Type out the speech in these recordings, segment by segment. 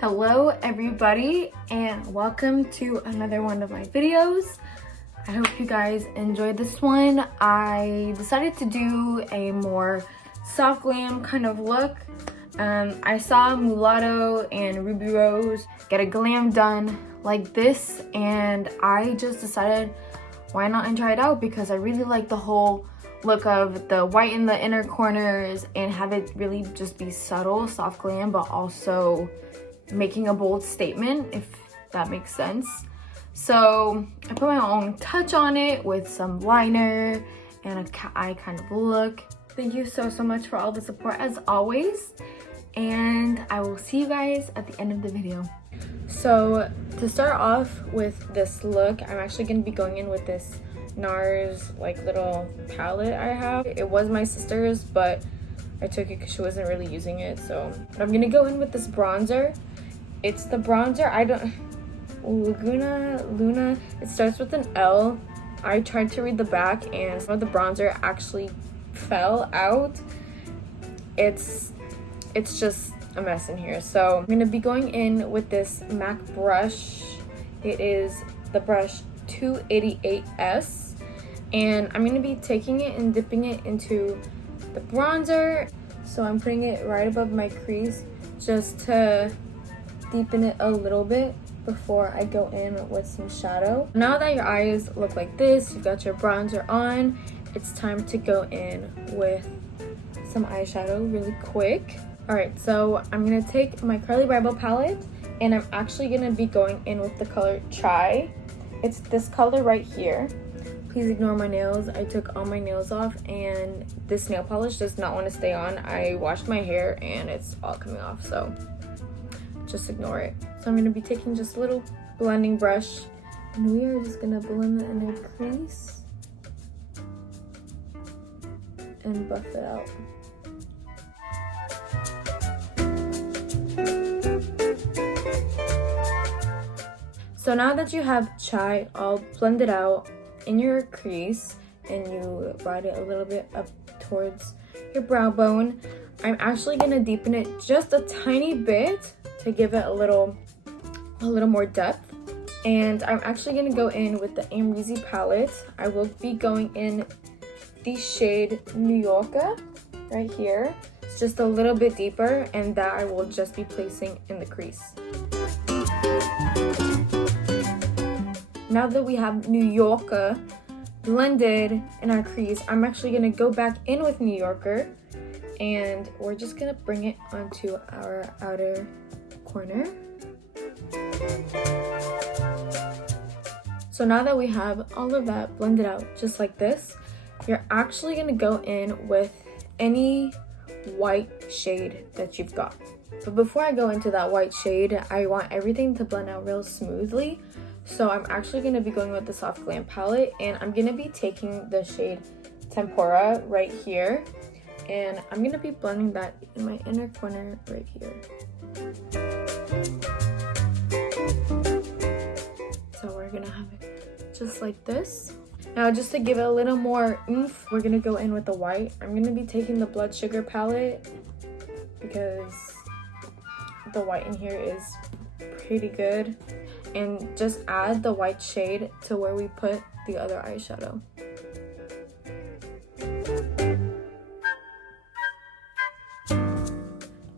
Hello everybody and welcome to another one of my videos. I hope you guys enjoyed this one. I decided to do a more soft glam kind of look. I saw Mulatto and Rubi Rose get a glam done like this, and I just decided why not and try it out, because I really like the whole look of the white in the inner corners and have it really just be subtle, soft glam, but also making a bold statement, if that makes sense. So I put my own touch on it with some liner and a cat eye kind of look. Thank you so much for all the support as always, and I will see you guys at the end of the video. So to start off with this look, I'm actually going to be going in with this NARS like little palette I have. It was my sister's, but I took it because she wasn't really using it. So I'm going to go in with this bronzer. It's the bronzer, Luna, it starts with an L. I tried to read the back and some of the bronzer actually fell out. It's just a mess in here. So I'm gonna be going in with this MAC brush. It is the brush 288S, and I'm gonna be taking it and dipping it into the bronzer. So I'm putting it right above my crease just to deepen it a little bit before I go in with some shadow. Now that your eyes look like this, you got your bronzer on, it's time to go in with some eyeshadow really quick. Alright, so I'm gonna take my Curly Bible palette and I'm actually gonna be going in with the color Chai. It's this color right here. Please ignore my nails. I took all my nails off and this nail polish does not want to stay on. I washed my hair and it's all coming off, so just ignore it. So I'm going to be taking just a little blending brush and we are just going to blend the inner crease and buff it out. So now that you have Chai all blended out in your crease and you brought it a little bit up towards your brow bone, I'm actually going to deepen it just a tiny bit to give it a little more depth. And I'm actually going to go in with the Amrezy palette. I will be going in the shade New Yorker right here. It's just a little bit deeper, and that I will just be placing in the crease. Now that we have New Yorker blended in our crease, I'm actually going to go back in with New Yorker, and we're just going to bring it onto our outer corner. So now that we have all of that blended out just like this, you're actually going to go in with any white shade that you've got. But before I go into that white shade, I want everything to blend out real smoothly. So I'm actually going to be going with the Soft Glam palette, and I'm going to be taking the shade Tempura right here, and I'm going to be blending that in my inner corner right here. So we're going to have it just like this. Now just to give it a little more oomph, we're going to go in with the white. I'm going to be taking the Blood Sugar palette because the white in here is pretty good. And just add the white shade to where we put the other eyeshadow.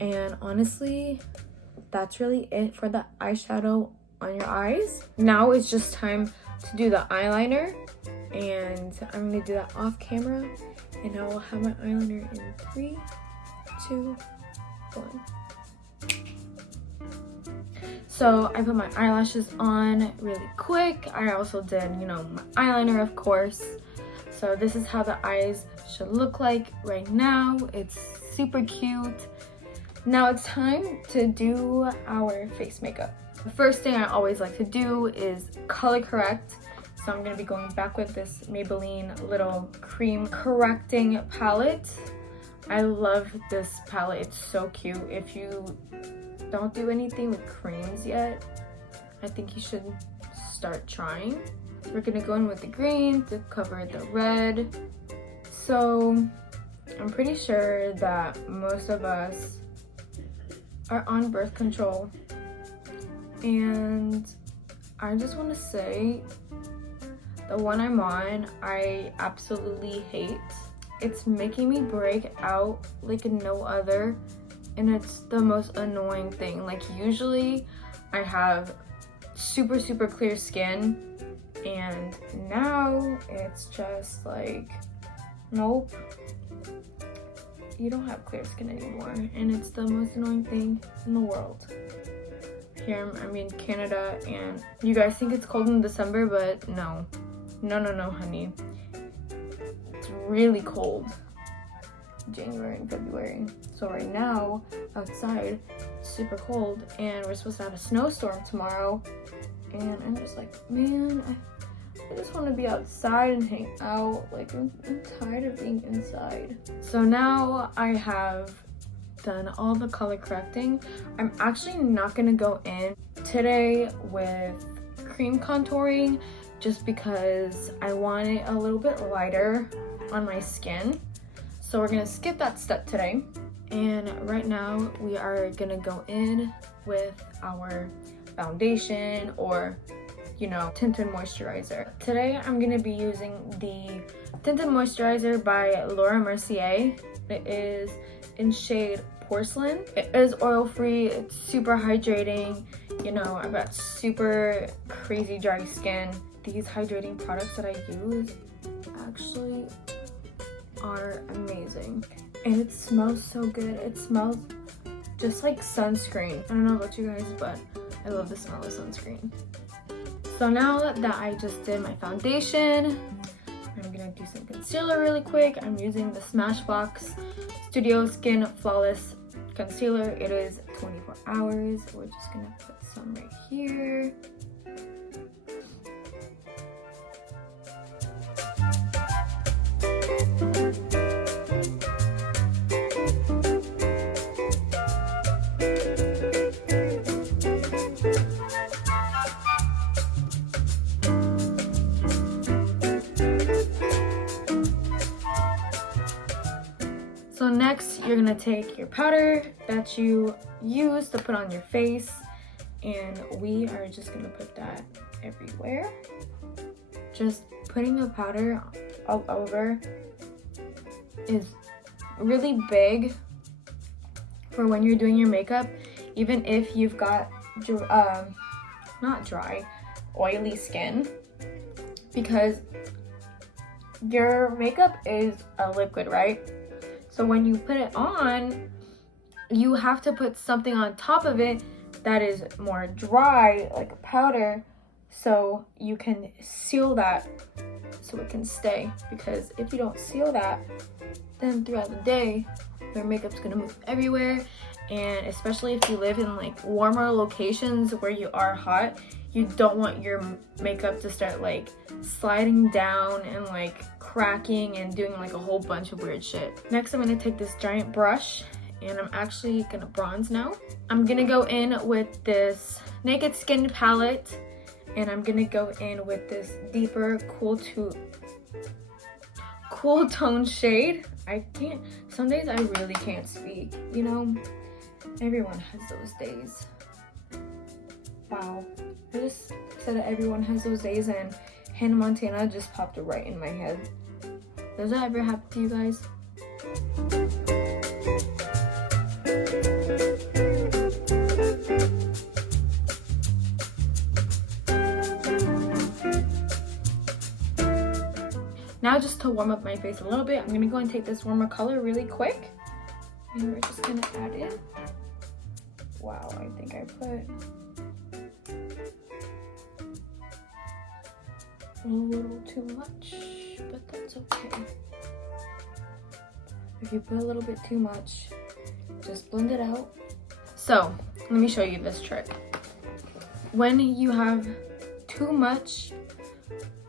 And honestly, that's really it for the eyeshadow on your eyes. Now it's just time to do the eyeliner, and I'm gonna do that off camera, and I will have my eyeliner in 3, 2, 1. So I put my eyelashes on really quick. I also did, my eyeliner, of course. So this is how the eyes should look like right now. It's super cute. Now it's time to do our face makeup. The first thing I always like to do is color correct. So I'm gonna be going back with this Maybelline little cream correcting palette. I love this palette, it's so cute. If you don't do anything with creams yet, I think you should start trying. We're gonna go in with the green to cover the red. So I'm pretty sure that most of us are on birth control And I just want to say the one I'm on, I absolutely hate. It's making me break out like no other, and it's the most annoying thing. Like usually I have super clear skin, and now it's just like, nope, you don't have clear skin anymore, and it's the most annoying thing in the world. Here I'm in Canada, and you guys think it's cold in December, but no, honey. It's really cold January and February. So right now outside it's super cold, and we're supposed to have a snowstorm tomorrow, and I'm just like, man, I just want to be outside and hang out. Like I'm tired of being inside. So now I have done all the color correcting. I'm actually not gonna go in today with cream contouring just because I want it a little bit lighter on my skin. So we're gonna skip that step today. And right now we are gonna go in with our foundation, or you know, tinted moisturizer. Today I'm gonna be using the tinted moisturizer by Laura Mercier. It is in shade Porcelain. It is oil-free, it's super hydrating. You know, I've got super crazy dry skin. These hydrating products that I use actually are amazing, and it smells so good. It smells just like sunscreen. I don't know about you guys, but I love the smell of sunscreen. So now that I just did my foundation, I'm gonna do some concealer really quick. I'm using the Smashbox Studio Skin Flawless Concealer. It is 24 hours. We're just gonna put some right here. So next, you're gonna take your powder that you use to put on your face, and we are just gonna put that everywhere. Just putting the powder all over is really big for when you're doing your makeup, even if you've got not dry, oily skin, because your makeup is a liquid, right? So when you put it on, you have to put something on top of it that is more dry, like a powder, so you can seal that so it can stay. Because if you don't seal that, then throughout the day, your makeup's gonna move everywhere. And especially if you live in like warmer locations where you are hot, you don't want your makeup to start like sliding down and like cracking and doing like a whole bunch of weird shit. Next, I'm gonna take this giant brush, and I'm actually gonna bronze now. I'm gonna go in with this Naked Skin palette, and I'm gonna go in with this deeper cool tone shade. Some days I really can't speak, you know? Everyone has those days. Wow. I just said that everyone has those days, and Hannah Montana just popped right in my head. Does that ever happen to you guys? Now, just to warm up my face a little bit, I'm gonna go and take this warmer color really quick, and we're just gonna add it. Wow, I think I put a little too much, but that's okay. If you put a little bit too much, just blend it out. So, let me show you this trick. When you have too much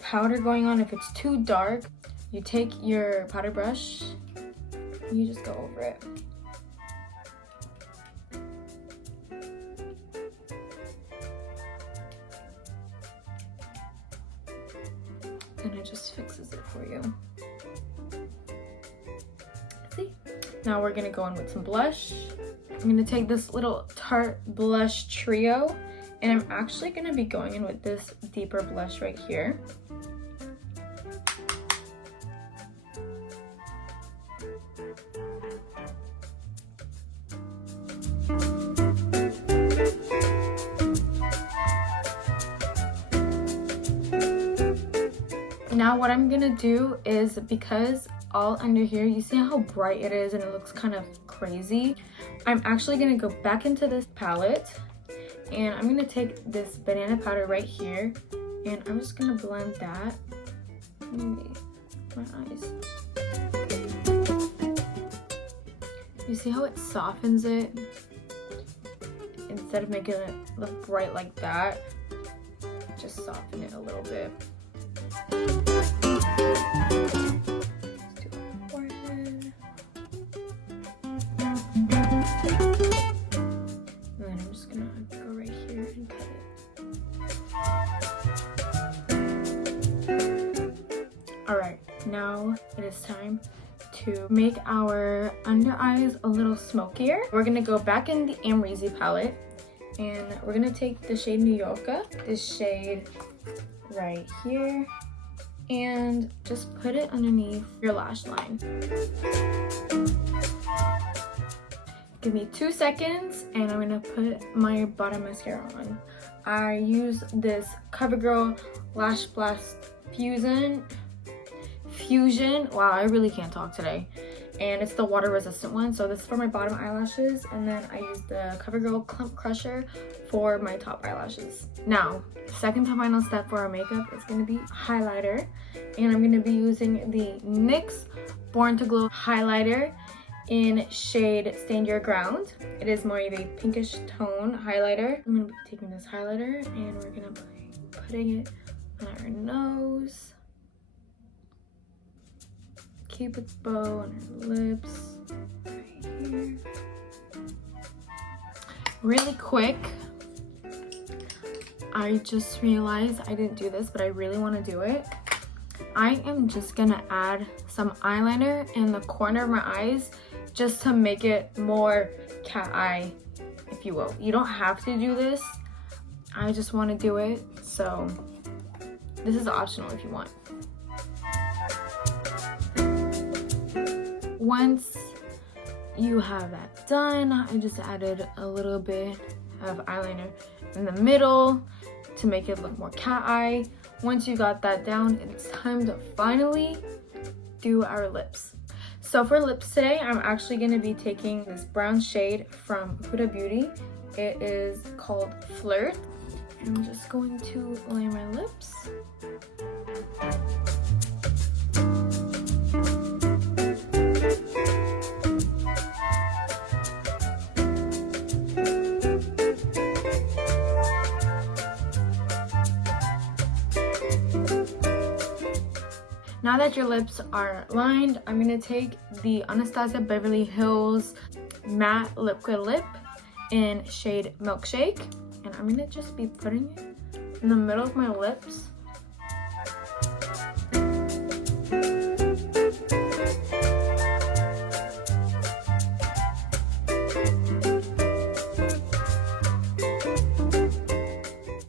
powder going on, if it's too dark, you take your powder brush and you just go over it. And it just fixes it for you. See? Now we're gonna go in with some blush. I'm gonna take this little Tarte blush trio, And I'm actually gonna be going in with this deeper blush right here. Now what I'm gonna do is, because all under here, you see how bright it is and it looks kind of crazy, I'm actually gonna go back into this palette and I'm gonna take this banana powder right here and I'm just gonna blend that. Maybe my eyes. You see how it softens it? Instead of making it look bright like that, just soften it a little bit. Let's do our forehead. And then I'm just gonna go right here and cut it. Alright, now it is time to make our under eyes a little smokier. We're gonna go back in the Amrezy palette and we're gonna take the shade New Yorker, this shade right here, and just put it underneath your lash line. Give me 2 seconds and I'm gonna put my bottom mascara on. I use this CoverGirl Lash Blast Fusion. Wow, I really can't talk today. And it's the water resistant one. So this is for my bottom eyelashes, and then I use the CoverGirl Clump Crusher for my top eyelashes. Now, second to final step for our makeup is gonna be highlighter. And I'm gonna be using the NYX Born to Glow highlighter in shade Stand Your Ground. It is more of a pinkish tone highlighter. I'm gonna be taking this highlighter and we're gonna be putting it on our nose. Cupid's bow on her lips, right here. Really quick, I just realized I didn't do this, but I really want to do it. I am just gonna add some eyeliner in the corner of my eyes just to make it more cat eye, if you will. You don't have to do this. I just want to do it, so this is optional if you want. Once you have that done, I just added a little bit of eyeliner in the middle to make it look more cat eye. Once you got that down, it's time to finally do our lips. So for lips today, I'm actually going to be taking this brown shade from Huda Beauty. It is called Flirt. I'm just going to line my lips. Now that your lips are lined, I'm going to take the Anastasia Beverly Hills Matte Liquid Lip in shade Milkshake. And I'm going to just be putting it in the middle of my lips.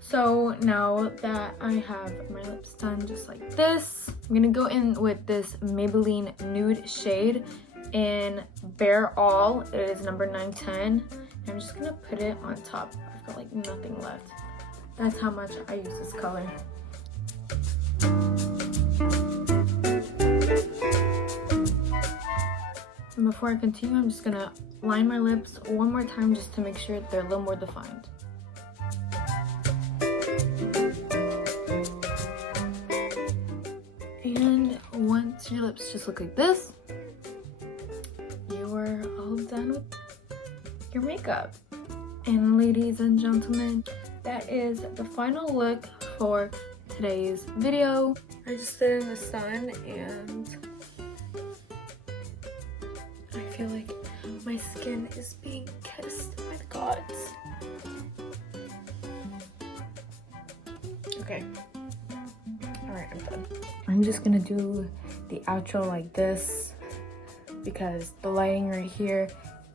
So now that I have my lips done just like this, I'm gonna go in with this Maybelline Nude shade in Bare All. It is number 910. And I'm just gonna put it on top. I've got like nothing left. That's how much I use this color. And before I continue, I'm just gonna line my lips one more time just to make sure they're a little more defined. And once your lips just look like this, you are all done with your makeup. And ladies and gentlemen, that is the final look for today's video. I just stood in the sun and I feel like my skin is being kissed by the gods. Okay. Alright, I'm done. I'm just gonna do the outro like this because the lighting right here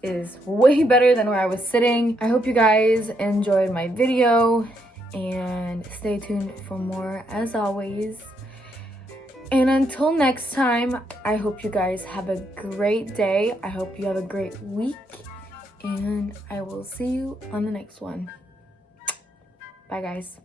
is way better than where I was sitting. I hope you guys enjoyed my video, and stay tuned for more as always. And until next time, I hope you guys have a great day. I hope you have a great week, and I will see you on the next one. Bye guys.